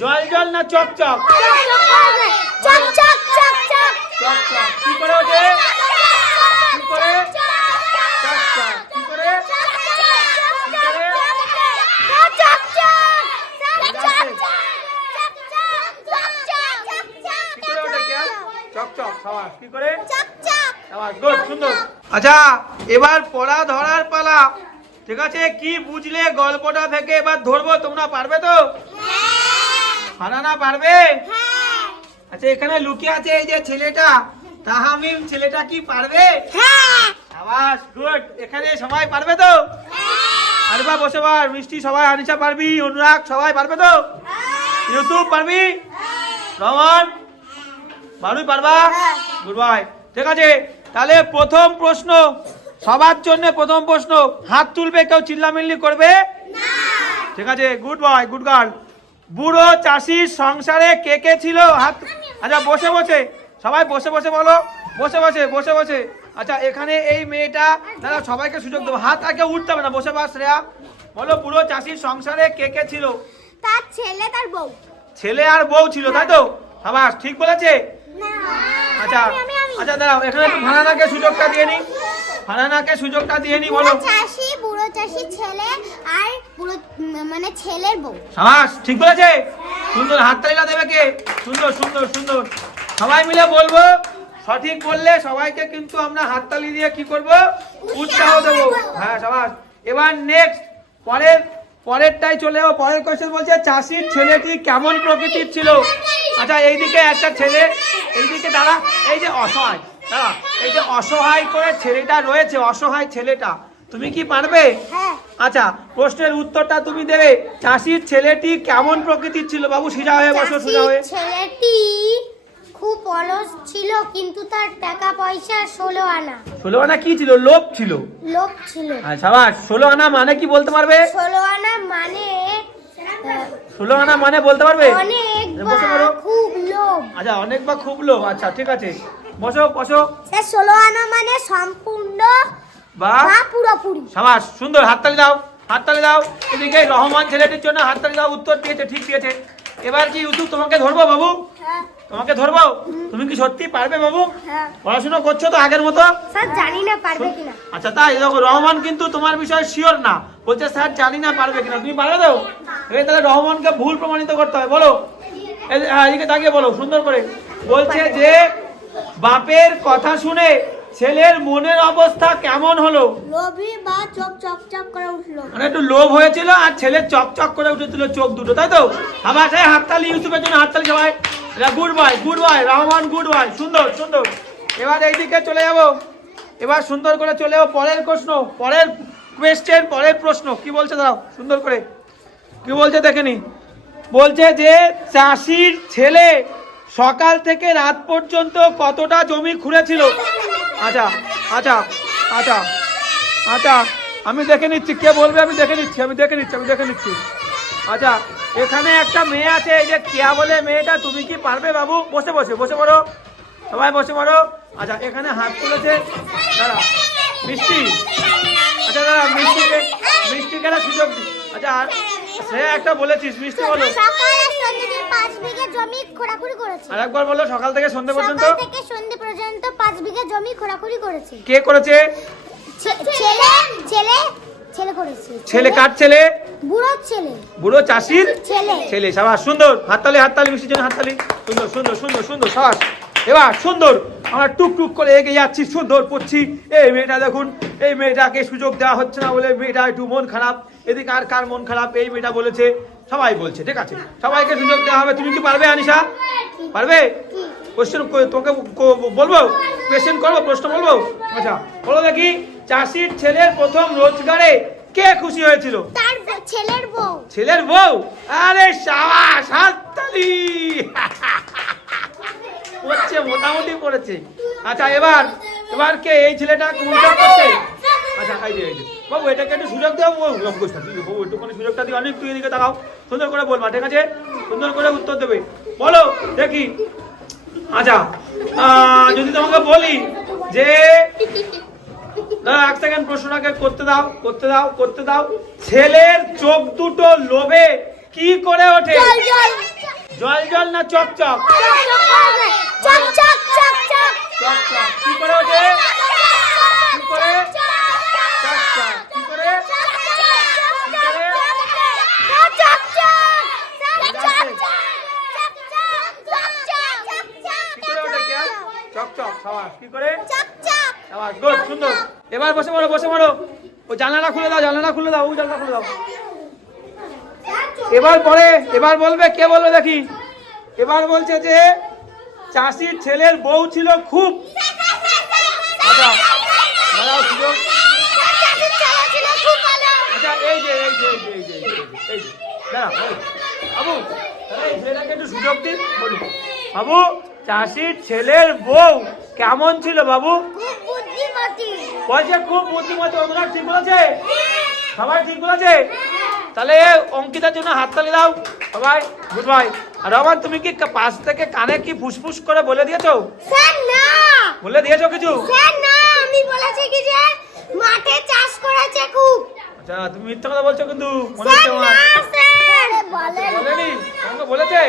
জল জল না চকচক? চকচক। কি করে ওঠে? কি করে? চকচক। কি করে? চকচক। সাবাস। কি করে? সাবাস, গুড, সুন্দর। আচ্ছা, এবার পড়া ধরার পালা। ঠিক আছে, কি বুঝলে গল্পটা থেকে এবার ধরবো? তোমরা পারবে তো? হারানা পারবে? আচ্ছা, এখানে লুকিয়ে আছে এই যে ছেলেটা তাহামিম, ছেলেটা কি পারবে? সাবাস, গুড। এখানে সবাই পারবে তো? আরিফা বসে পার, মিষ্টি সবাই, আনিশা পারবি, অনুরাগ সবাই পারবে তো? ইউসুফ পারবি? রহমান বারুই পারবা? Good boy. ঠিক আছে, তাহলে প্রথম প্রশ্ন সবার জন্য। প্রথম প্রশ্ন, হাত তুলবে, কেউ চিল্লামিল্লি করবে না। ঠিক আছে, গুড বয়, গুড গার্ল। বুড়ো চাষির সংসারে কে কে ছিল? হাত। আচ্ছা, বসে বসে সবাই বসে বসে বলো, বসে বসে বসে বসে। আচ্ছা, এখানে এই মেয়েটা, দাদা সবাইকে সুযোগ দেবো, হাত আগে উঠতে হবে না, বসে বাস। শ্রেয়া বলো, বুড়ো চাষির সংসারে কে কে ছিল? তার ছেলে, তার বউ। ছেলে আর বউ ছিল, তাই তো? সাবাস, ঠিক বলেছে। আচ্ছা আচ্ছা, দাঁড়াও, এখানে একটু ফারহানাকে সুযোগটা দিয়ে নি, ফারহানাকে সুযোগটা দিয়ে নি। বলো, বুড়ো চাষি ছেলে আর বুড়ো মানে ছেলের বউ। সাবাস, ঠিক বলেছে। সুন্দর, হাততালিটা দেবে কে? সুন্দর সুন্দর সুন্দর, সবাই মিলে বলবো। সঠিক বললে সবাইকে কিন্তু আমরা হাততালি দিয়ে কি করব? উৎসাহ দেবো। হ্যাঁ, সাবাস। এবার নেক্সট, পরেরটাই চলে যাও। পরের কোশ্চেন বলছে, চাষির ছেলেটি কেমন প্রকৃতির ছিল? আচ্ছা, এইদিকে একটা ছেলে, এইদিকে দাঁড়া, এই যে অসহায়, দাঁড়া, এই যে অসহায় করে ছেলেটা রয়েছে, অসহায় ছেলেটা, তুমি কি পারবে? আচ্ছা, প্রশ্নের উত্তরটা তুমি দেবে। চাষির ছেলেটি কেমন প্রকৃতির ছিল? বাবু সিধা হয়ে বসো, সোজা হয়ে। ছেলেটি খুব অলস ছিল, কিন্তু তার টাকা পয়সা 16 আনা। 16 আনা কি ছিল? লোভ ছিল। লোভ ছিল। আচ্ছা, বাস। 16 আনা মানে কি বলতে পারবে? 16 আনা মানে 16 আনা মানে বলতে পারবে? অনেক বা খুব লোভ। আচ্ছা, অনেক বা খুব লোভ। আচ্ছা, ঠিক আছে, বসো বসো। 16 আনা মানে সম্পূর্ণ বা পুরোপুরি। সাবাস, সুন্দর, হাততালি দাও, হাততালি দাও। এদিকে রহমান ছেলেটির জন্য হাততালি দাও, উত্তর দিয়েছে, ঠিক দিয়েছে। এবার কি ইউসুফ তোমাকে ধরবো? বাবু তোমাকে ধরবো? তুমি কি সত্যি পারবে বাবু? পড়াশোনা করছো তো আগের মতো? স্যার জানি না পারবে কিনা। আচ্ছা, তাই দেখো, রহমান কিন্তু তোমার বিষয়ে শিওর না, বলছে স্যার জানি না পারবে কিনা। তুমি পারবে তো? তাহলে রহমানকে ভুল প্রমাণিত করতে হবে। বলো, এদিকে তাকিয়ে বলো সুন্দর করে। বলছে যে বাপের কথা শুনে ছেলের মনের অবস্থা কেমন হলো? লোভী বা চোখ চকচক করে উঠলো। মানে একটু লোভ হয়েছিল আর ছেলের চকচক করে উঠেছিল চোখ দুটো, তাই তো? আবার সেই হাততালি, ইউসুফের জন্য হাততালি সবাই। Good boy, good boy Rahman, good boy, সুন্দর সুন্দর। এবার এইদিকে চলে যাবো, এবার সুন্দর করে চলে যাবো পরের প্রশ্ন, পরের কোয়েশ্চেন, পরের প্রশ্ন। কি বলছে দাও সুন্দর করে, কি বলছে দেখেনি। বলছে যে চাষির ছেলে সকাল থেকে রাত পর্যন্ত কতটা জমি খুঁড়েছিল? আচ্ছা আচ্ছা আচ্ছা আচ্ছা, আমি দেখে নিচ্ছি, কে বলবে? আমি দেখে নিচ্ছি, আমি দেখে নিচ্ছি, আমি দেখে নিচ্ছি। আচ্ছা, এখানে একটা মেয়ে আছে, এই যে কেয়া বলে মেয়েটা, তুমি কি পারবে বাবু? বসে বসে বসে পড়ো, সবাই বসে পড়ো। আচ্ছা, এখানে হাত তুলেছে, দাঁড়া মিষ্টি। আচ্ছা, দাঁড়া, মিষ্টিকে একটা সুযোগ দিই। আচ্ছা, সে একটা বলেছিস, মিষ্টি বলো। সকালে সন্ধ্যে 5 বিঘা জমি খোঁড়াখুড়ি করেছে। আরেকবার বলো, সকাল থেকে সন্ধ্যে পর্যন্ত। সকাল থেকে সন্ধ্যে পর্যন্ত 5 বিঘা জমি খোঁড়াখুড়ি করেছে। কে করেছে? ছেলে ছেলে ছেলে করেছে। ছেলে কার ছেলে? বুড়ো ছেলে, বুড়ো চাষির ছেলে। ছেলে। সাবাস, সুন্দর, হাততালি, হাততালি, মিষ্টির জন্য হাততালি। সুন্দর সুন্দর সুন্দর সুন্দর, সাবাস। এবার সুন্দর, আমরা টুক টুক করে এগিয়ে যাচ্ছি, সুন্দর পড়ছি। এই মেয়েটা দেখুন, এই মেয়েটাকে সুযোগ দেওয়া হচ্ছে না বলে মেয়েটা একটু মন খারাপ। এদিকে আর কার মন খারাপ? এই মেয়েটা বলেছে, সবাই বলছে, ঠিক আছে, সবাইকে সুযোগ দেওয়া হবে। তুমি কি পারবে আনিশা? পারবে? কোশ্চেন তোমাকে বলবো, কোশ্চেন করবো, প্রশ্ন বলবো। আচ্ছা, বলো দেখি, চাষির ছেলের প্রথম রোজগারে কে খুশি হয়েছিল? তার ছেলের বউ। ছেলের বউ? আরে সাবাস, হাততালি। পড়ছে, মোটামুটি পড়েছে। আচ্ছা, এবার কে? এই ছেলেটা কোনটা করছে? আচ্ছা, এই যে বাবু, এটাকে একটু সুযোগ দাও। বাবু একটুখানি সুযোগটা দিও। অনেক, তুই এদিকে তাকাও, সুন্দর করে বলবা, ঠিক আছে? সুন্দর করে উত্তর দেবে, বলো দেখি। আচ্ছা, যদি তোমাকে বলি যে, এক সেকেন্ড, প্রশ্নটাকে করতে দাও, করতে দাও, করতে দাও। ছেলের চোখ দুটো লোভে কি করে ওঠে? জল জল না চকচক? চক চক চক চক চকচক কি করে ওঠে? কি করে? চকচক কি করে? কি করে? চক চক কি করে ওঠে কে? চকচক সাবাস কি করে? সাবাস গুড সুন্দর। এবার বসে পড়ো বসে পড়ো। ও জানালা খুলে দাও জানালা খুলে দাও ও জানালা খুলে দাও। এবার বলবে কে বলবে দেখি। এবার বলছে যে চাষির ছেলের বউ ছিল খুব। আচ্ছা দাঁড়াও সুযোগ। আচ্ছা এই যে দাঁড়াও বাবু এই ছেলেটাকে একটু সুযোগ দিন বলুন। বাবু চাষির ছেলের বউ কেমন ছিল বাবু? বলছে খুব বুদ্ধিমতী। ওরা ঠিক বলেছে? সবাই ঠিক বলেছে? তাহলে অঙ্কিতার জন্য হাততালি দাও সবাই। Good bye. আর রমান তুমি কি পাশ থেকে কানে কি ফুসফুস করে বলে দিয়েছো? স্যার না। বলে দিয়েছো কিছু? স্যার না, আমি বলেছি কি যে মাঠে চাষ করেছে খুব। আচ্ছা তুমি মিথ্যা কথা বলছো কিন্তু মনে স্যার হচ্ছে না আমার। স্যার বলেন। বলেনি? তোমাকে বলেছে?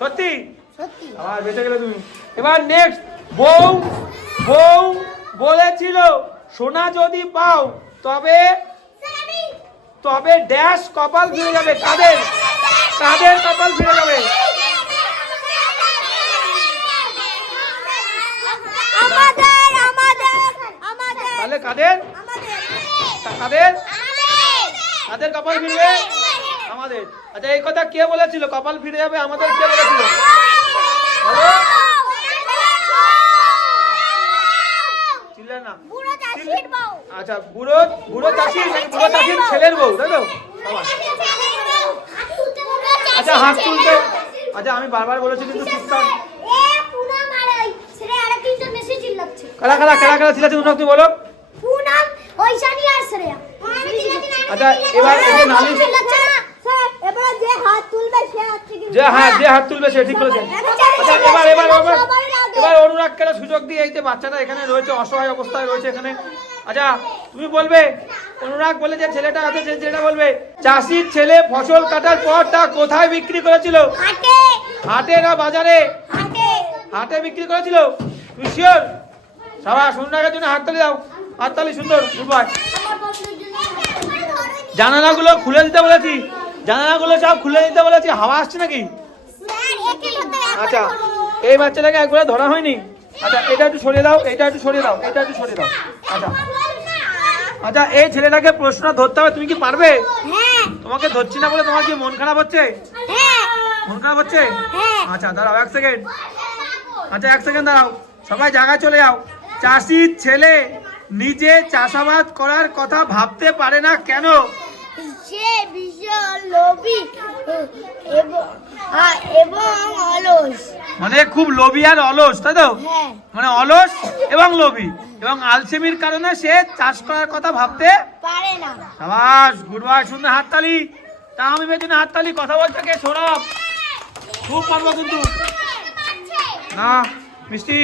সত্যি? সত্যি। আবার বেঁচে গেলে তুমি। এবার নেক্সট বউ বলেছিল সোনা যদি পাও তবে ড্যাশ কপাল ফিরে যাবে। কাদের কপাল ফিরে যাবে? তাহলে কাদের কপাল ফিরবে? আমাদের। আচ্ছা এই কথা কে বলেছিল কপাল ফিরে যাবে আমাদের? কে বলেছিল? বলো। চিল্লেন না। আচ্ছা বুড়ো চাষির ছেলের বউ তাই তো? আচ্ছা হাত তুলতে। আচ্ছা আমি বারবার বলেছি কিন্তু চুপচাপ। কারা ছিলাছে তুমি বলো। আচ্ছা এবার নালিশ যে হাত তুলবে সে ঠিক করেছে। আচ্ছা এবার অনুরাগকে সুযোগ দিয়ে এই যে বাচ্চাটা এখানে রয়েছে অসহায় অবস্থায় রয়েছে এখানে। আচ্ছা তুমি বলবে অনুরাগ বলে যে ছেলেটা আছে সেই ছেলেটা বলবে চাষির ছেলে ফসল কাটার পর তা কোথায় বিক্রি করেছিল? হাটে না বাজারে? হাটে বিক্রি করেছিল। তুই শিওর? সাবাস। অনুরাগের জন্য হাততালি দাও। হাততালি সুন্দর। Good bye. জানালাগুলো খুলে দিতে বলেছি। জানালাগুলো সব খুলে দিতে বলেছি। হাওয়া আসছে নাকি? আচ্ছা এই বাচ্চাটাকে একবারে ধরা হয়নি। আচ্ছা এটা একটু সরিয়ে দাও এটা একটু সরিয়ে দাও এটা একটু সরিয়ে দাও। আচ্ছা এই ছেলেটাকে প্রশ্ন ধরতে হবে। তুমি কি পারবে? তোমাকে ধরছি না বলে তোমার কি মন খারাপ হচ্ছে? মন খারাপ হচ্ছে? আচ্ছা দাঁড়াও এক সেকেন্ড। আচ্ছা এক সেকেন্ড দাঁড়াও সবাই জায়গায় চলে যাও। চাষির ছেলে নিজে চাষাবাদ করার কথা ভাবতে পারে না কেন? সে ভীষণ লোভী এবং অলস। মানে খুব লোভী আর অলস তাই তো? মানে অলস এবং লোভী এবং আলসেমির কারণে সে চাষ করার কথা ভাবতে পারে না। সাবাস গুড বাই। সুন্দর হাততালি। তা আমি বেজন্য হাততালি। কথা বলছে কে? সৌরভ। খুব পারবো কিন্তু না। মিষ্টি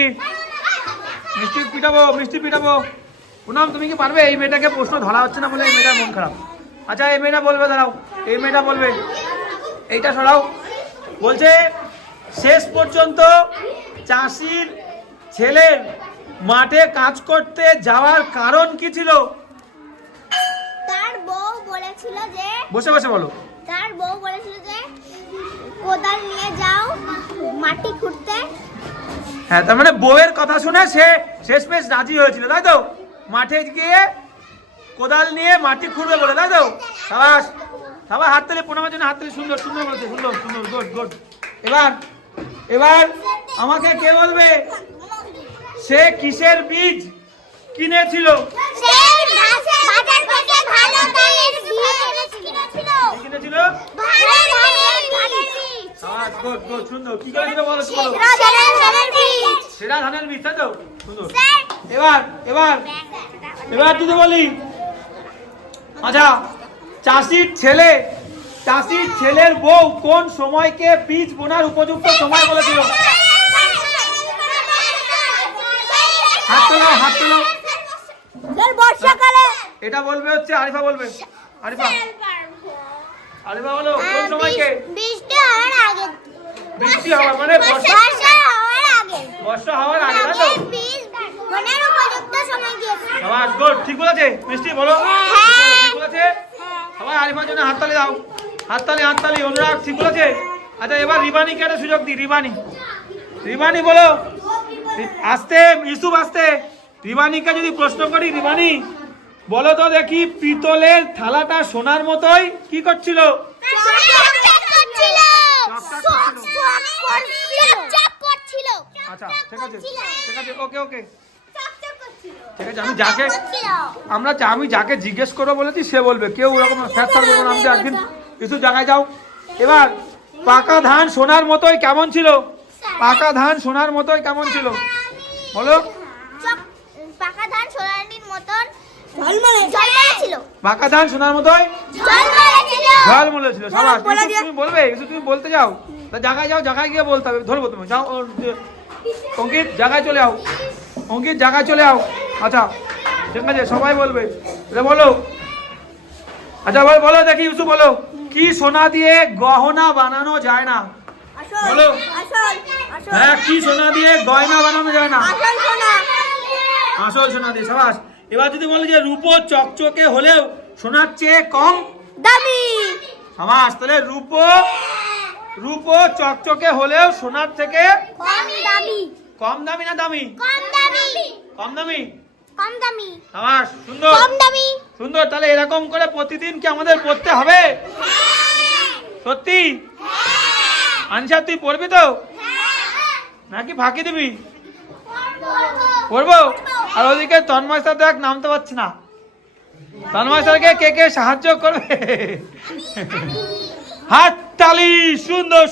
পিটাবো। পুনম তুমি কি পারবে? এই মেয়েটাকে প্রশ্ন ধরা হচ্ছে না বলে এই মেয়েটার মন খারাপ। আচ্ছা এই মেয়েটা বলবে দাঁড়াও। এই মেয়েটা বলবে এইটা সরাও। বলছে শেষ পর্যন্ত চাষির ছেলের মাঠে কাজ করতে যাওয়ার কারণ কি ছিল? তার বউ বলেছিল যে বসে বলো। তার বউ বলেছিল যে কোদাল নিয়ে যাও মাটি খুঁড়তে। হ্যাঁ তার মানে বউয়ের কথা শুনে সে শেষমেশ রাজি হয়েছিল তাই তো? মাঠে গিয়ে কোদাল নিয়ে মাটি খুঁড়বে বলে তাই তো? সাবাস সবাই হাততালি। পুনমের জন্য হাততালি। সুন্দর বলেছে। সুন্দর গুড। এবার আমাকে কে বলবে সে কিসের বীজ কিনেছিল? সুন্দর কি করেছিল বলো? সেরা ধানের বীজ তাই তো? সুন্দর। এবার যদি বলি আচ্ছা চাষির ছেলের বউ কোন সময়কে বীজ বোনার উপযুক্ত সময় বলেছিল? হাত তোলো। বর্ষাকালে। এটা বলবে হচ্ছে আরিফা বলবে। আরিফা বলো কোন সময়কে? বৃষ্টি হওয়ার আগে। বৃষ্টি হওয়ার মানে বর্ষা হওয়ার আগে, তাই তো? সাবাস, গুড, ঠিক বলেছে মিষ্টি, বলো। ঠিক বলেছে সবাই। আরিফার জন্য হাততালি দাও, হাততালি। অনুরাগ ঠিক বলেছে। আচ্ছা, এবার রিবানিকে একটা সুযোগ দিই। রিবানি বলো, আসতে ইউসুফ, আসতে। রিবানিকে যদি প্রশ্ন করি, রিবানি বলো তো দেখি, পিতলের থালাটা সোনার মতোই কি করছিল? আচ্ছা, ঠিক আছে, ওকে। ঠিক আছে, আমি যাকে জিজ্ঞেস করবো বলেছি সে বলবে, কেউ ওরকম ফ্যাক্টর করবো না। আমি একদিন কিছু জায়গায় যাও। এবার পাকা ধান সোনার মতোই কেমন ছিল? পাকা ধান সোনার মতোই কেমন ছিল বলো? পাকা ধান সোনার মতন ঝলমলে ছিল। পাকা ধান সোনার মতোই ঝলমলে ছিল। সাবাস, তুমি বলবে, তুমি বলতে যাও, জায়গায় যাও, জায়গায় গিয়ে বলতে হবে, ধরবো তুমি, যাও। অঙ্কিত জায়গায় চলে আও। আচ্ছা, ঠিক আছে, সবাই বলবে, বলো। আচ্ছা ভাই বলো দেখি, ইউসুফ বলো, কি সোনা দিয়ে গহনা বানানো যায় না? বলো। হ্যাঁ, কি সোনা দিয়ে গয়না বানানো যায় না? আসল সোনা দিয়ে। সাবাস। এবার যদি বলে যে রূপো চকচকে হলেও সোনার চেয়ে কম দামি। সাবাস, তাহলে রূপো চকচকে হলেও সোনার থেকে কম দামি না দামি? কম দামি। সাবাস, সুন্দর। তাহলে এরকম করে প্রতিদিন কি আমাদের পড়তে হবে? সত্যি? আনসার তুই পড়বি তো নাকি ফাঁকি দিবি? পড়বো। আর ওদিকে তন্ময় স্যার দেখ নামতে পারছে না। তন্ময় স্যারকে কে সাহায্য করবে? হাততালি, সুন্দর।